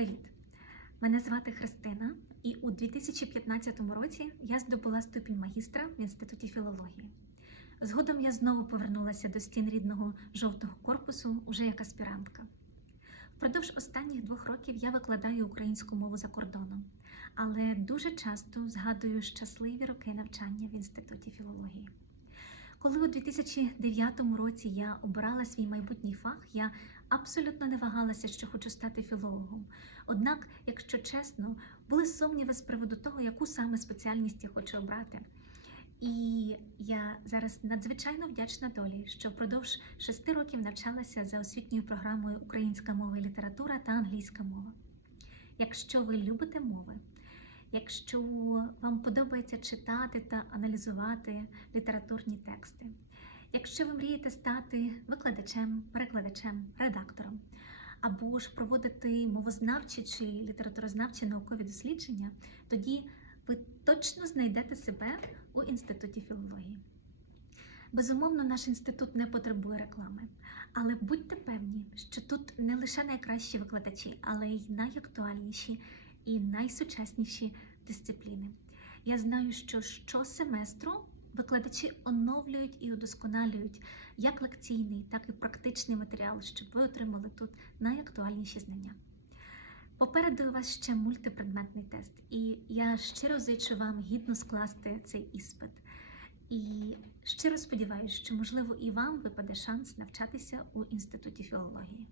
Привіт! Мене звати Христина, і у 2015 році я здобула ступінь магістра в інституті філології. Згодом я знову повернулася до стін рідного жовтого корпусу уже як аспірантка. Впродовж останніх двох років я викладаю українську мову за кордоном, але дуже часто згадую щасливі роки навчання в інституті філології. Коли у 2009 році я обирала свій майбутній фах, я абсолютно не вагалася, що хочу стати філологом. Однак, якщо чесно, були сумніви з приводу того, яку саме спеціальність я хочу обрати. І я зараз надзвичайно вдячна долі, що впродовж шести років навчалася за освітньою програмою Українська мова і література та англійська мова. Якщо ви любите мови, якщо вам подобається читати та аналізувати літературні тексти, якщо ви мрієте стати викладачем, перекладачем, редактором, або ж проводити мовознавчі чи літературознавчі наукові дослідження, тоді ви точно знайдете себе у інституті філології. Безумовно, наш інститут не потребує реклами, але будьте певні, що тут не лише найкращі викладачі, але й найактуальніші і найсучасніші дисципліни. Я знаю, що щосеместру викладачі оновлюють і удосконалюють як лекційний, так і практичний матеріал, щоб ви отримали тут найактуальніші знання. Попереду у вас ще мультипредметний тест, і я щиро зичу вам гідно скласти цей іспит. І щиро сподіваюся, що можливо і вам випаде шанс навчатися у інституті філології.